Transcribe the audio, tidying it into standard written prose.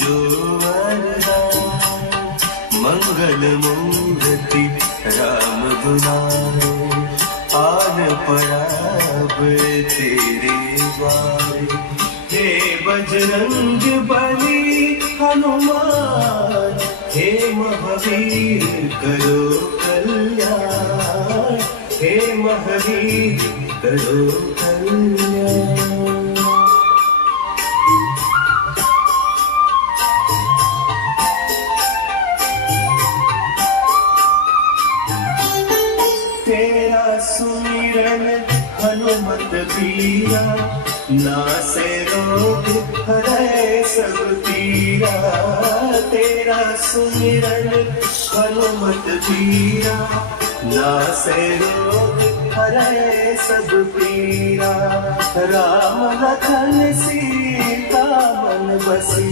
जो वरदान मंगल मूर्ति राम दुलारे आन पड़ा अब तेरे द्वारे। हे बजरंग बली हनुमान हे महावीर करो कल्याण, हे महावीर करो कल्याण। तेरा सुमिरन हनुमत बीरा नासे रोग हरै सब पीरा। तेरा सुमिरन हनुमत बीरा नासे रोग हरै सब पीरा। राम लखन सीता मन बसी